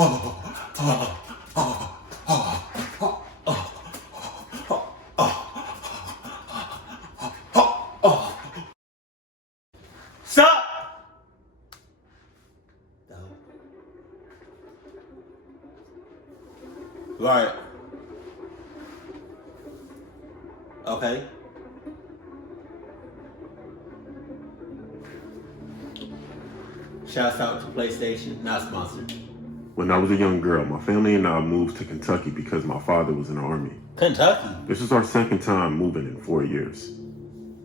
Stop! No. Right. Okay. Shouts out to PlayStation, not sponsored. When I was a young girl, my family and I moved to Kentucky because my father was in the Army. Kentucky? This was our second time moving in 4 years.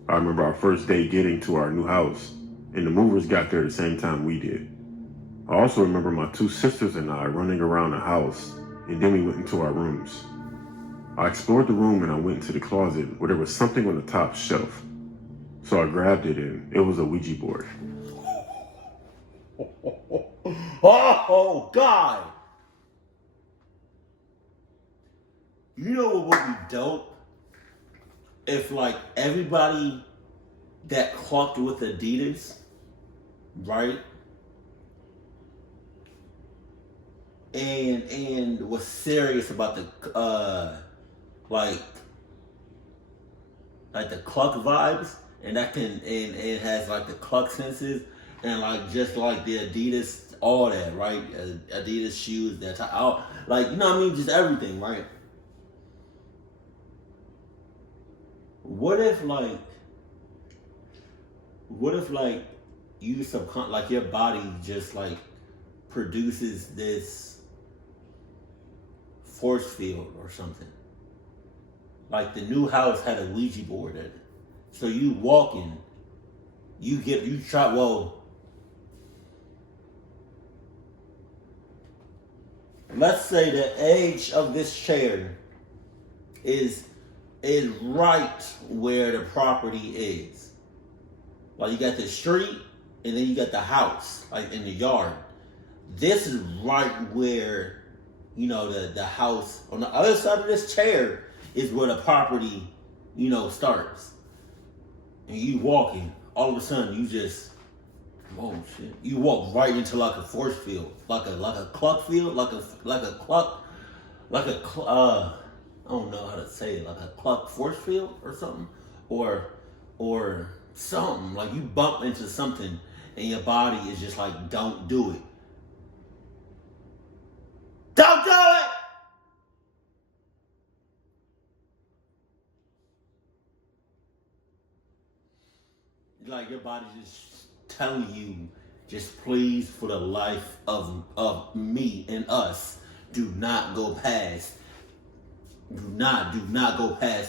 I remember our first day getting to our new house, and the movers got there the same time we did. I also remember my two sisters and I running around the house, and then we went into our rooms. I explored the room and I went into the closet where there was something on the top shelf. So I grabbed it and it was a Ouija board. Oh, God! You know what would be dope? If, like, everybody that clocked with Adidas, right? And was serious about the, like the cluck vibes, and that can, and it has, like, the cluck senses, and, like, just like the Adidas, all that, right? Adidas shoes, that type, like, you know what I mean? Just everything, right? What if you like your body just like produces this force field or something? Like the new house had a Ouija board in it. So you walk in, let's say the age of this chair is right where the property is. Like you got the street and then you got the house, like in the yard. This is right where, you know, the house on the other side of this chair is where the property, you know, starts. And you walking, all of a sudden you just, oh shit. You walk right into like a force field, like a cluck field, I don't know how to say it, like a cluck force field or something, or something, like you bump into something and your body is just like, don't do it. Don't do it! Like your body's just telling you, just please, for the life of me and us, do not go past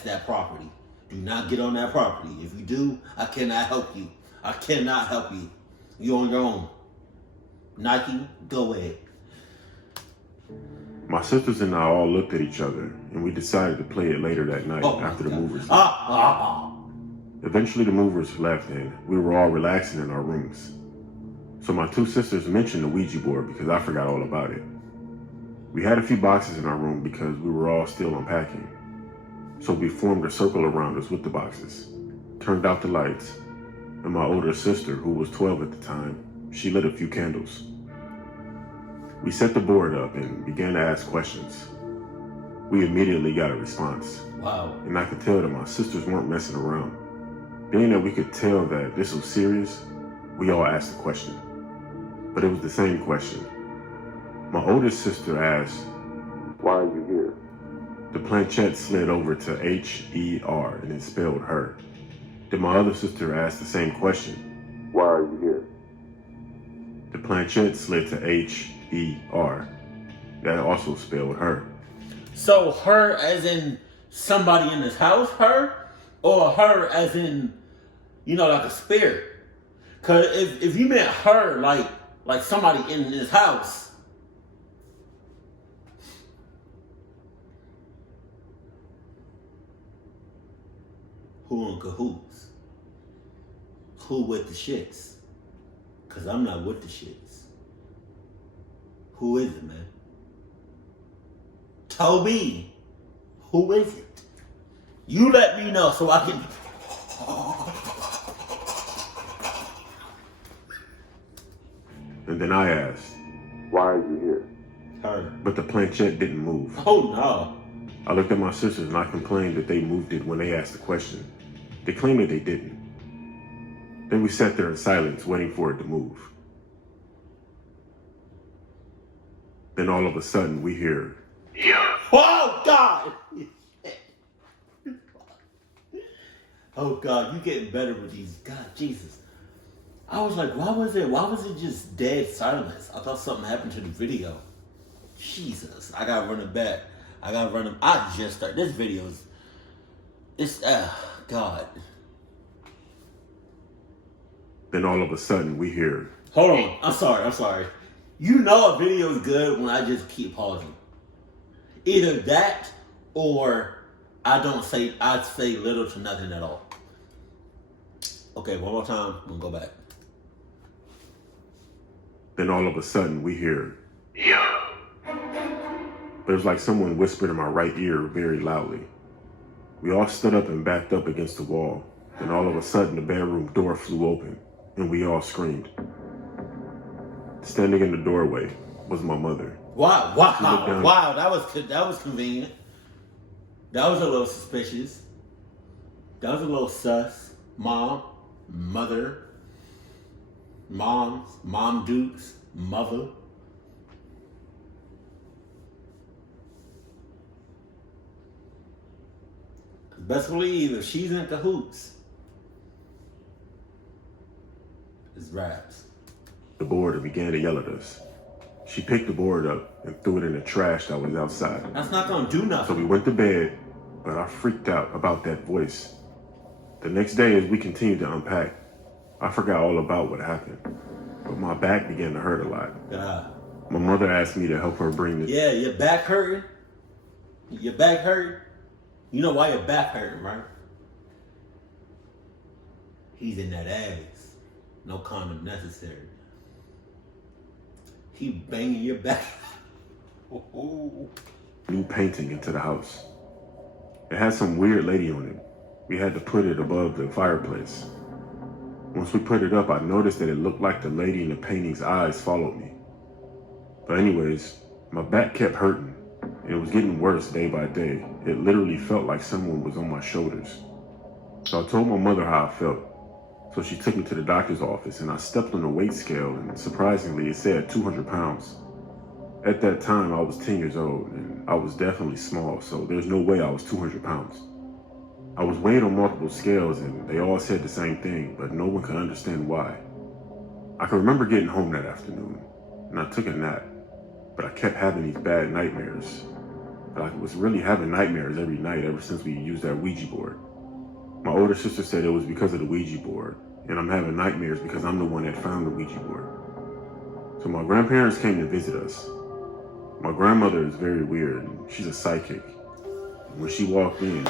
that property. Do not get on that property. If you do, I cannot help you. I cannot help you. You're on your own. Nike, go ahead. My sisters and I all looked at each other and we decided to play it later that night after the movers left. Eventually the movers left and we were all relaxing in our rooms. So my two sisters mentioned the Ouija board because I forgot all about it. We had a few boxes in our room because we were all still unpacking. So we formed a circle around us with the boxes, turned out the lights, and my older sister, who was 12 at the time, she lit a few candles. We set the board up and began to ask questions. We immediately got a response. Wow. And I could tell that my sisters weren't messing around. Being that we could tell that this was serious, we all asked a question. But it was the same question. My oldest sister asked, "Why are you here?" The planchette slid over to H-E-R and it spelled her. Then my other sister asked the same question. "Why are you here?" The planchette slid to H-E-R. That also spelled her. So her as in somebody in this house, her? Or her as in, you know, like a spirit? Because if you meant her like somebody in this house, who in cahoots? Who with the shits? Because I'm not with the shits. Who is it, man? Toby, who is it? You let me know so I can... And then I asked, "Why are you here?" her. But the planchette didn't move. Oh no. I looked at my sisters and I complained that they moved it when they asked the question. They claimed that they didn't. Then we sat there in silence, waiting for it to move. Then all of a sudden we hear, oh God! Oh God, you getting better with these. God, Jesus. I was like, why was it just dead silence? I thought something happened to the video. Jesus, I gotta run it back. I just started. This video's, it's, God. Then all of a sudden we hear, hold on, I'm sorry. You know a video is good when I just keep pausing. Either that or I say little to nothing at all. Okay, one more time, we'll go back. Then all of a sudden we hear, There's like someone whispered in my right ear very loudly. We all stood up and backed up against the wall. Then all of a sudden the bedroom door flew open and we all screamed. Standing in the doorway was my mother. Wow, that was convenient. That was a little suspicious. That was a little sus. Mom Dukes, mother. Best believe if she's in cahoots, it's raps. The board and began to yell at us. She picked the board up and threw it in the trash that was outside. That's not gonna do nothing. So we went to bed, but I freaked out about that voice. The next day, as we continued to unpack, I forgot all about what happened, but my back began to hurt a lot. My mother asked me to help her bring the... Yeah, your back hurting? Your back hurting? You know why your back hurting, right? He's in that ass. No condom necessary. He banging your back. New painting into the house. It had some weird lady on it. We had to put it above the fireplace. Once we put it up, I noticed that it looked like the lady in the painting's eyes followed me. But anyways, my back kept hurting. And it was getting worse day by day. It literally felt like someone was on my shoulders. So I told my mother how I felt. So she took me to the doctor's office and I stepped on the weight scale and surprisingly it said 200 pounds. At that time I was 10 years old and I was definitely small, so there's no way I was 200 pounds. I was weighed on multiple scales and they all said the same thing, but no one could understand why. I can remember getting home that afternoon and I took a nap, but I kept having these bad nightmares. But I was really having nightmares every night ever since we used that Ouija board. My older sister said it was because of the Ouija board, and I'm having nightmares because I'm the one that found the Ouija board. So my grandparents came to visit us. My grandmother is very weird, and she's a psychic. When she walked in,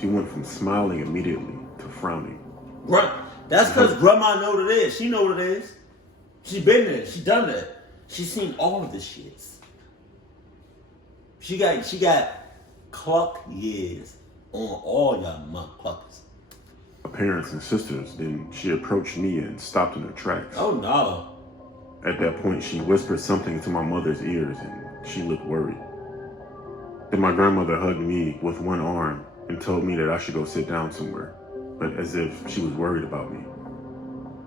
she went from smiling immediately to frowning. Right. That's because grandma know what it is. She know what it is. She been there. She done that. She seen all of this shit. She got clock years on all y'all motherfuckers. My parents and sisters, then she approached me and stopped in her tracks. Oh no. At that point, she whispered something into my mother's ears and she looked worried. Then my grandmother hugged me with one arm and told me that I should go sit down somewhere, but as if she was worried about me.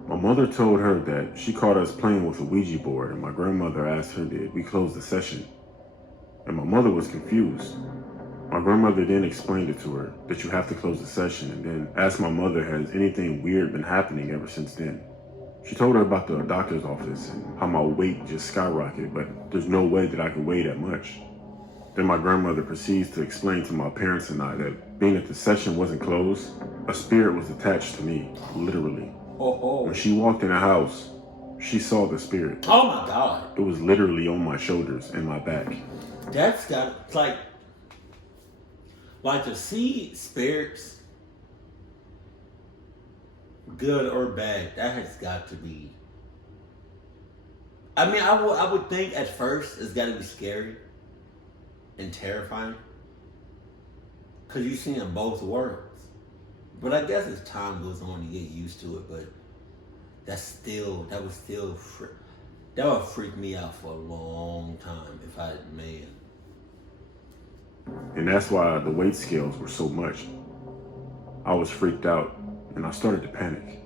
My mother told her that she caught us playing with a Ouija board and my grandmother asked her did we close the session. And my mother was confused. My grandmother then explained it to her that you have to close the session and then asked my mother has anything weird been happening ever since then. She told her about the doctor's office and how my weight just skyrocketed, but there's no way that I could weigh that much. Then my grandmother proceeds to explain to my parents and I that being that the session wasn't closed, a spirit was attached to me, literally. When she walked in the house, she saw the spirit. Oh my God. It was literally on my shoulders and my back. That's got, like to see spirits, good or bad, that has got to be. I mean, I would think at first it's got to be scary and terrifying because you've seen in both worlds. But I guess as time goes on, you get used to it. But that was still. That would freak me out for a long time if I man. And that's why the weight scales were so much. I was freaked out and I started to panic.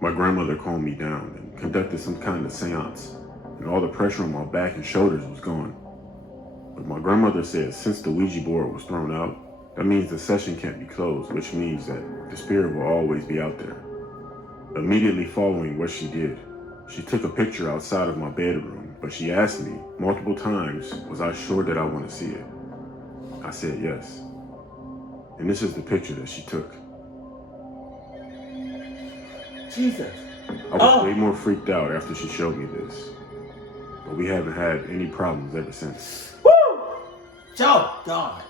My grandmother calmed me down and conducted some kind of seance, and all the pressure on my back and shoulders was gone. But my grandmother said since the Ouija board was thrown out, that means the session can't be closed, which means that the spirit will always be out there. Immediately following what she did, she took a picture outside of my bedroom, but she asked me multiple times, was I sure that I want to see it? I said yes. And this is the picture that she took. Jesus. I was way more freaked out after she showed me this. But we haven't had any problems ever since. Woo! Oh, God.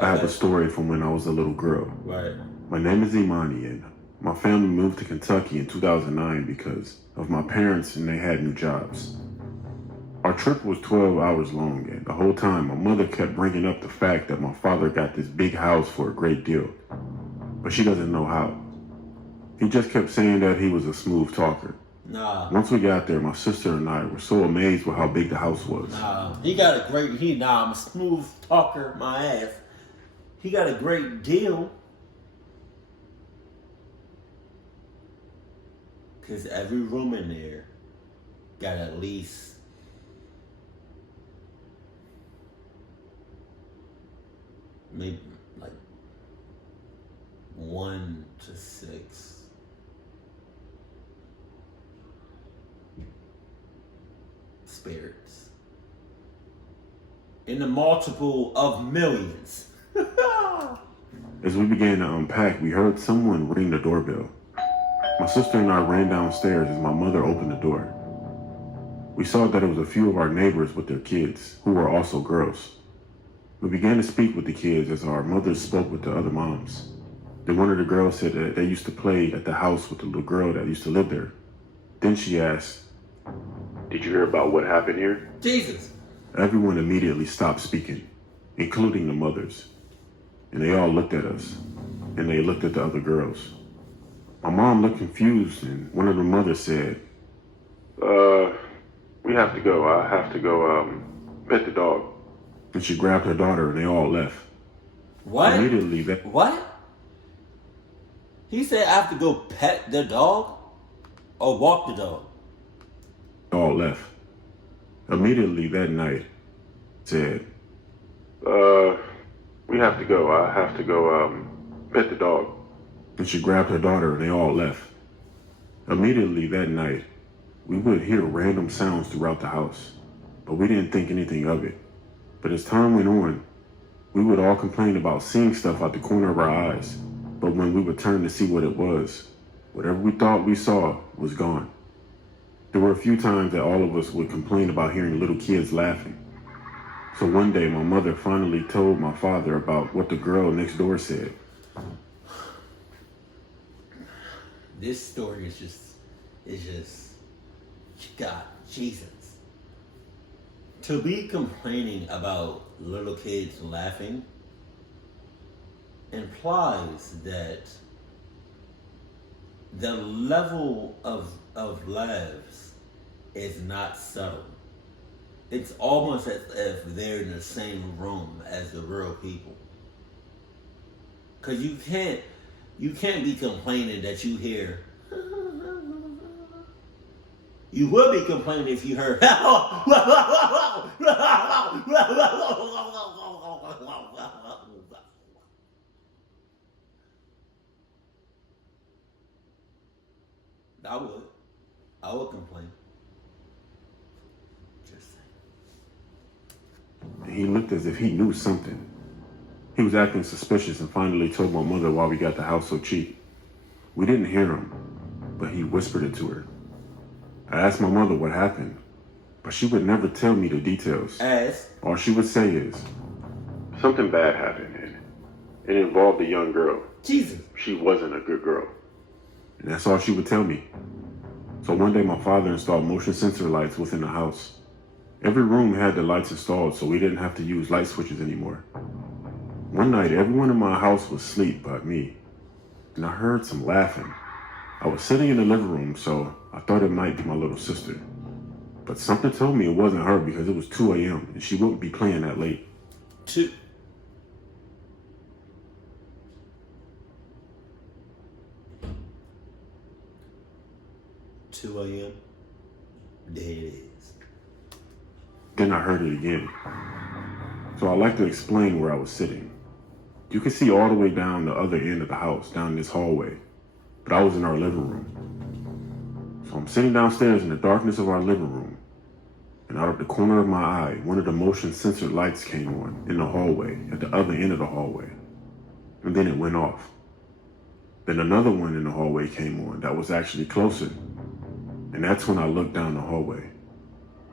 I have a story from when I was a little girl. Right. My name is Imani, and my family moved to Kentucky in 2009 because of my parents and they had new jobs. Our trip was 12 hours long, and the whole time my mother kept bringing up the fact that my father got this big house for a great deal, but she doesn't know how. He just kept saying that he was a smooth talker. Nah. Once we got there, my sister and I were so amazed with how big the house was. Nah. He got a great, I'm a smooth talker, my ass. He got a great deal. Because every room in there got at least maybe like 1 to 6 spirits in the multiple of millions. As we began to unpack, we heard someone ring the doorbell. My sister and I ran downstairs as my mother opened the door. We saw that it was a few of our neighbors with their kids, who were also girls. We began to speak with the kids as our mothers spoke with the other moms. Then one of the girls said that they used to play at the house with the little girl that used to live there. Then she asked, "Did you hear about what happened here?" Jesus. Everyone immediately stopped speaking, including the mothers. And they all looked at us, and they looked at the other girls. My mom looked confused, and one of the mothers said, we have to go. I have to go, pet the dog. And she grabbed her daughter, and they all left. What? Immediately, What? He said I have to go pet the dog? Or walk the dog? All left. Immediately that night, said, we have to go. I have to go, pet the dog. And she grabbed her daughter, and they all left. Immediately that night, we would hear random sounds throughout the house, but we didn't think anything of it. But as time went on, we would all complain about seeing stuff out the corner of our eyes, but when we would turn to see what it was, whatever we thought we saw was gone. There were a few times that all of us would complain about hearing little kids laughing. So one day, my mother finally told my father about what the girl next door said. This story is just, God, Jesus. To be complaining about little kids laughing implies that the level of laughs is not subtle. It's almost as if they're in the same room as the real people. Cause you can't be complaining that you hear. You would be complaining if you heard. That I would complain. Just saying. He looked as if he knew something. He was acting suspicious and finally told my mother why we got the house so cheap. We didn't hear him, but he whispered it to her. I asked my mother what happened, but she would never tell me the details. All she would say is, something bad happened, and it involved a young girl. Jesus. She wasn't a good girl. And that's all she would tell me. So one day my father installed motion sensor lights within the house. Every room had the lights installed, so we didn't have to use light switches anymore. One night, everyone in my house was asleep but me, and I heard some laughing. I was sitting in the living room, so I thought it might be my little sister. But something told me it wasn't her because it was 2 a.m. and she wouldn't be playing that late. 2 a.m. There it is. Then I heard it again. So I like to explain where I was sitting. You can see all the way down the other end of the house, down this hallway. But I was in our living room. So I'm sitting downstairs in the darkness of our living room. And out of the corner of my eye, one of the motion censored lights came on in the hallway, at the other end of the hallway. And then it went off. Then another one in the hallway came on that was actually closer. And that's when I looked down the hallway.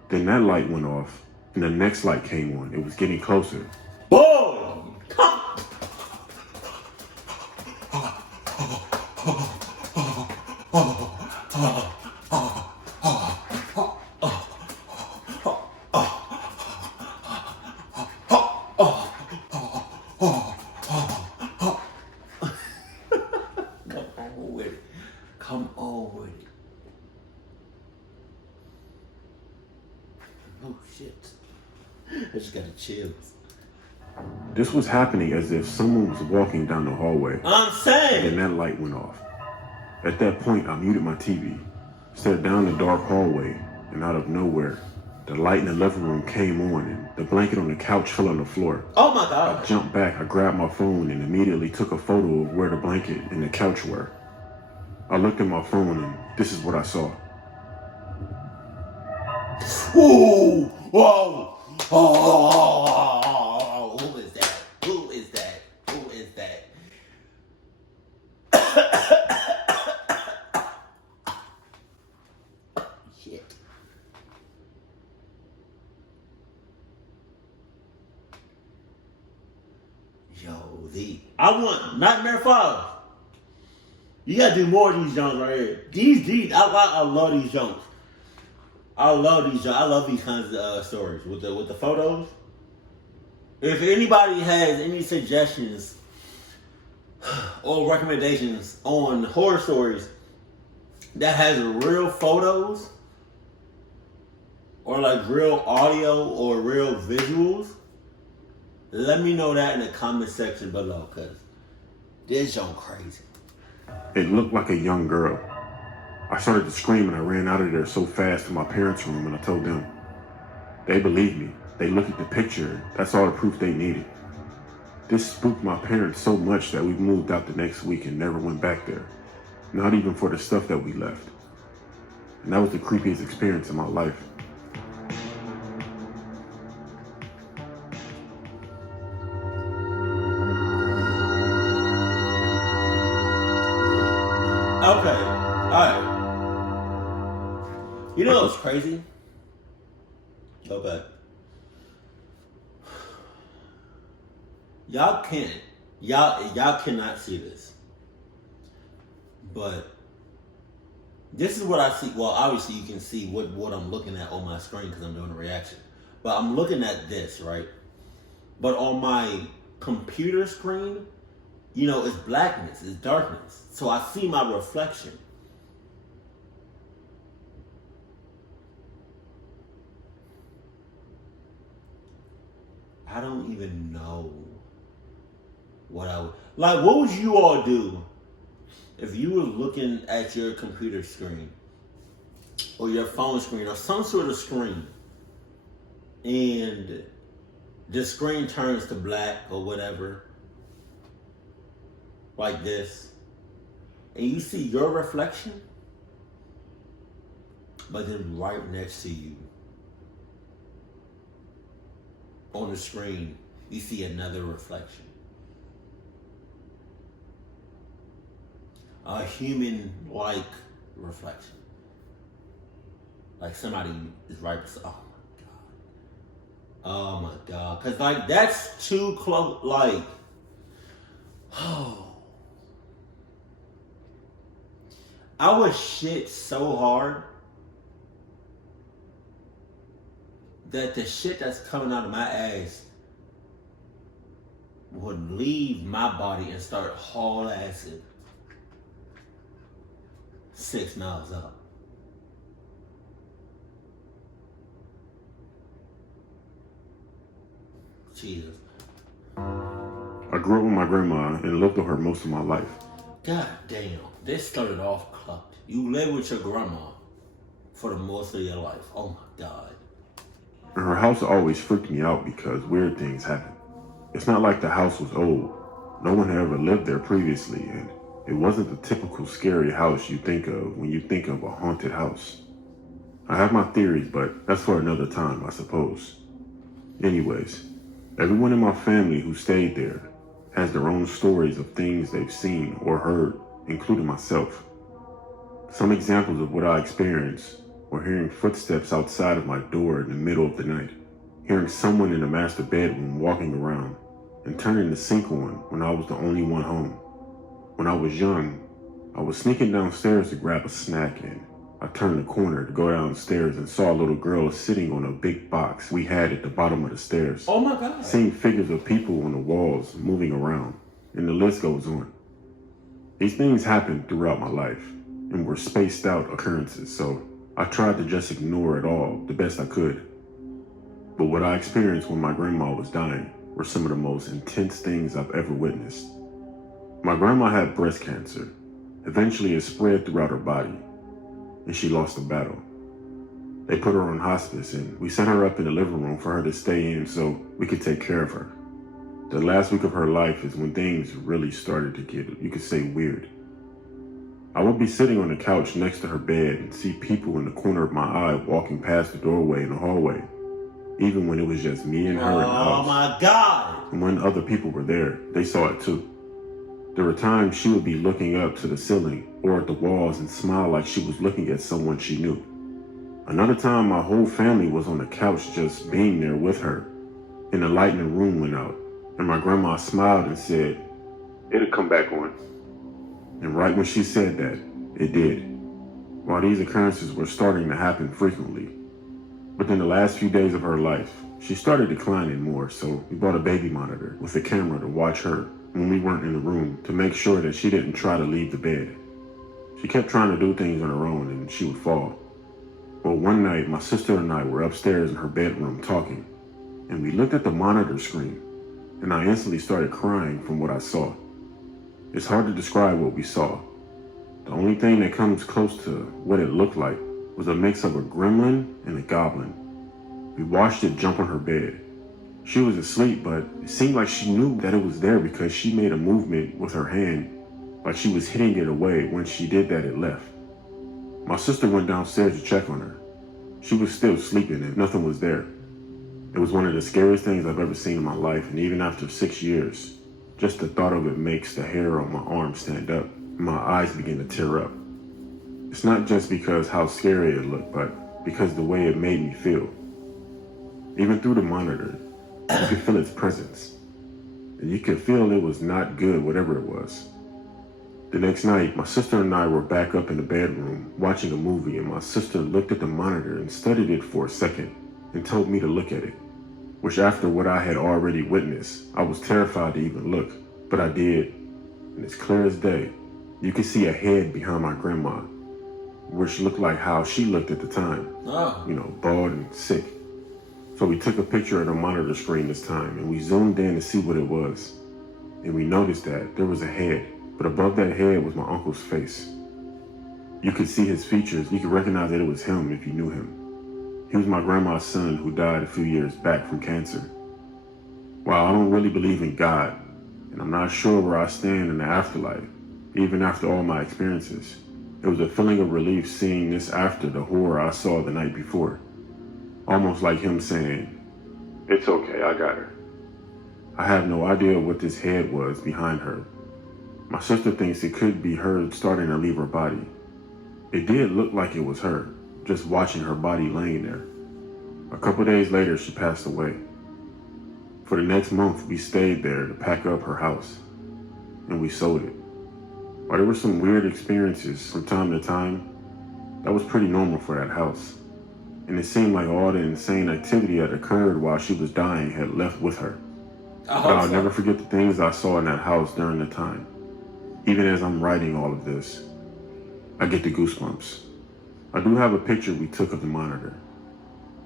Then that light went off, and the next light came on. It was getting closer. Boy! Come! Come on with it. Oh shit. I just got the chills. This was happening as if someone was walking down the hallway. I'm saying. And then that light went off. At that point, I muted my TV, stared down the dark hallway, and out of nowhere, the light in the living room came on and the blanket on the couch fell on the floor. Oh my God. I jumped back, I grabbed my phone and immediately took a photo of where the blanket and the couch were. I looked at my phone and this is what I saw. Ooh! Whoa! Oh! Who is that? Who is that? Who is that? Shit. Yo, I want Nightmare 5. You gotta do more of these jumps right here. These, I love these jumps. I love these kinds of stories with the photos. If anybody has any suggestions or recommendations on horror stories that has real photos or like real audio or real visuals, let me know that in the comment section below, cause this junk crazy. It looked like a young girl. I started to scream and I ran out of there so fast to my parents' room and I told them. They believed me. They looked at the picture. That's all the proof they needed. This spooked my parents so much that we moved out the next week and never went back there. Not even for the stuff that we left. And that was the creepiest experience in my life. Okay, alright. You know what's crazy? Go back. Y'all cannot see this. But this is what I see. Well, obviously you can see what I'm looking at on my screen because I'm doing a reaction. But I'm looking at this, right? But on my computer screen, you know, it's blackness, it's darkness. So I see my reflection. I don't even know what I would... Like, what would you all do if you were looking at your computer screen or your phone screen or some sort of screen and the screen turns to black or whatever, like this, and you see your reflection, but then right next to you on the screen, you see another reflection. A human-like reflection. Like somebody is right beside. Oh my God. Oh my God. Because, like, that's too close. Like, oh. I was shit so hard that the shit that's coming out of my ass would leave my body and start haul assing 6 miles up. Jesus. I grew up with my grandma and lived with her most of my life. God damn. This started off clubbed. You live with your grandma for the most of your life. Oh my God. And her house always freaked me out because weird things happen. It's not like the house was old. No one had ever lived there previously, and it wasn't the typical scary house you think of when you think of a haunted house. I have my theories, but that's for another time, I suppose. Anyways, everyone in my family who stayed there has their own stories of things they've seen or heard, including myself. Some examples of what I experienced were hearing footsteps outside of my door in the middle of the night, hearing someone in the master bedroom walking around, and turning the sink on when I was the only one home. When I was young, I was sneaking downstairs to grab a snack, and I turned the corner to go downstairs and saw a little girl sitting on a big box we had at the bottom of the stairs. Oh my God. Seeing figures of people on the walls moving around, and the list goes on. These things happened throughout my life and were spaced out occurrences, so I tried to just ignore it all the best I could. But what I experienced when my grandma was dying were some of the most intense things I've ever witnessed. My grandma had breast cancer. Eventually it spread throughout her body, and she lost the battle. They put her on hospice, and we set her up in the living room for her to stay in so we could take care of her. The last week of her life is when things really started to get, you could say, weird. I would be sitting on the couch next to her bed and see people in the corner of my eye walking past the doorway in the hallway, even when it was just me and her in the house. Oh my God. And when other people were there, they saw it too. There were times she would be looking up to the ceiling or at the walls and smile like she was looking at someone she knew. Another time, my whole family was on the couch just being there with her, and the light in the room went out, and my grandma smiled and said, "It'll come back on." And right when she said that, it did. While these occurrences were starting to happen frequently, within the last few days of her life, she started declining more, so we bought a baby monitor with a camera to watch her when we weren't in the room to make sure that she didn't try to leave the bed. She kept trying to do things on her own and she would fall. Well, one night, my sister and I were upstairs in her bedroom talking, and we looked at the monitor screen, and I instantly started crying from what I saw. It's hard to describe what we saw. The only thing that comes close to what it looked like was a mix of a gremlin and a goblin. We watched it jump on her bed. She was asleep, but it seemed like she knew that it was there because she made a movement with her hand, like she was hitting it away. When she did that, it left. My sister went downstairs to check on her. She was still sleeping and nothing was there. It was one of the scariest things I've ever seen in my life, and even after 6 years, just the thought of it makes the hair on my arm stand up, and my eyes begin to tear up. It's not just because how scary it looked, but because the way it made me feel. Even through the monitor, you could feel its presence, and you could feel it was not good, whatever it was. The next night, my sister and I were back up in the bedroom watching a movie, and my sister looked at the monitor and studied it for a second and told me to look at it, which after what I had already witnessed, I was terrified to even look, but I did, and it's clear as day. You could see a head behind my grandma, which looked like how she looked at the time, bald and sick. So we took a picture of the monitor screen this time, and we zoomed in to see what it was, and we noticed that there was a head. But above that head was my uncle's face. You could see his features. You could recognize that it was him if you knew him. He was my grandma's son who died a few years back from cancer. While I don't really believe in God, and I'm not sure where I stand in the afterlife, even after all my experiences, it was a feeling of relief seeing this after the horror I saw the night before. Almost like him saying, "It's okay, I got her." I have no idea what this head was behind her. My sister thinks it could be her starting to leave her body. It did look like it was her, just watching her body laying there. A couple days later, she passed away. For the next month, we stayed there to pack up her house, and we sold it. While there were some weird experiences from time to time, that was pretty normal for that house. and it seemed like all the insane activity that occurred while she was dying had left with her. But I'll never forget the things I saw in that house during the time. Even as I'm writing all of this, I get the goosebumps. I do have a picture we took of the monitor.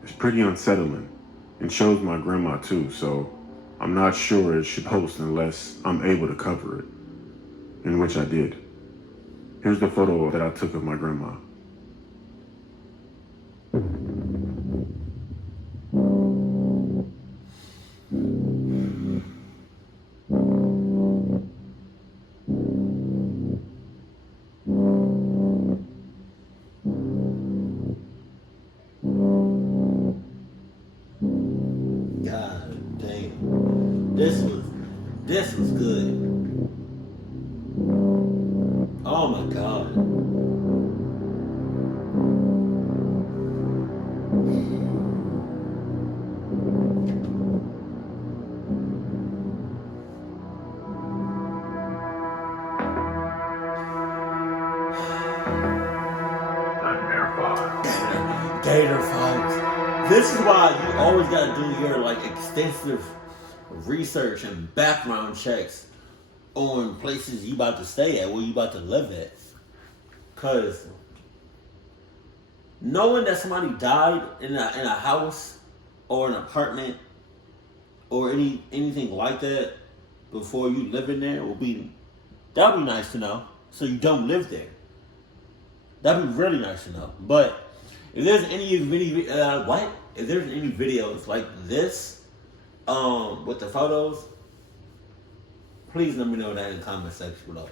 It's pretty unsettling and shows my grandma too, so I'm not sure it should post unless I'm able to cover it, in which I did. Here's the photo that I took of my grandma. God damn. This was good. Oh my God. Gator fights. This is why you always gotta do your extensive research and background checks on places you about to stay at, where you about to live at. Cause knowing that somebody died in a house or an apartment or anything like that before you live in there that'd be nice to know. So you don't live there. That'd be really nice to know. But if there's any if there's any videos like this, with the photos, please let me know that in the comment section below.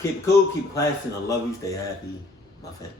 Keep it cool, keep it classy, and I love you. Stay happy, my family.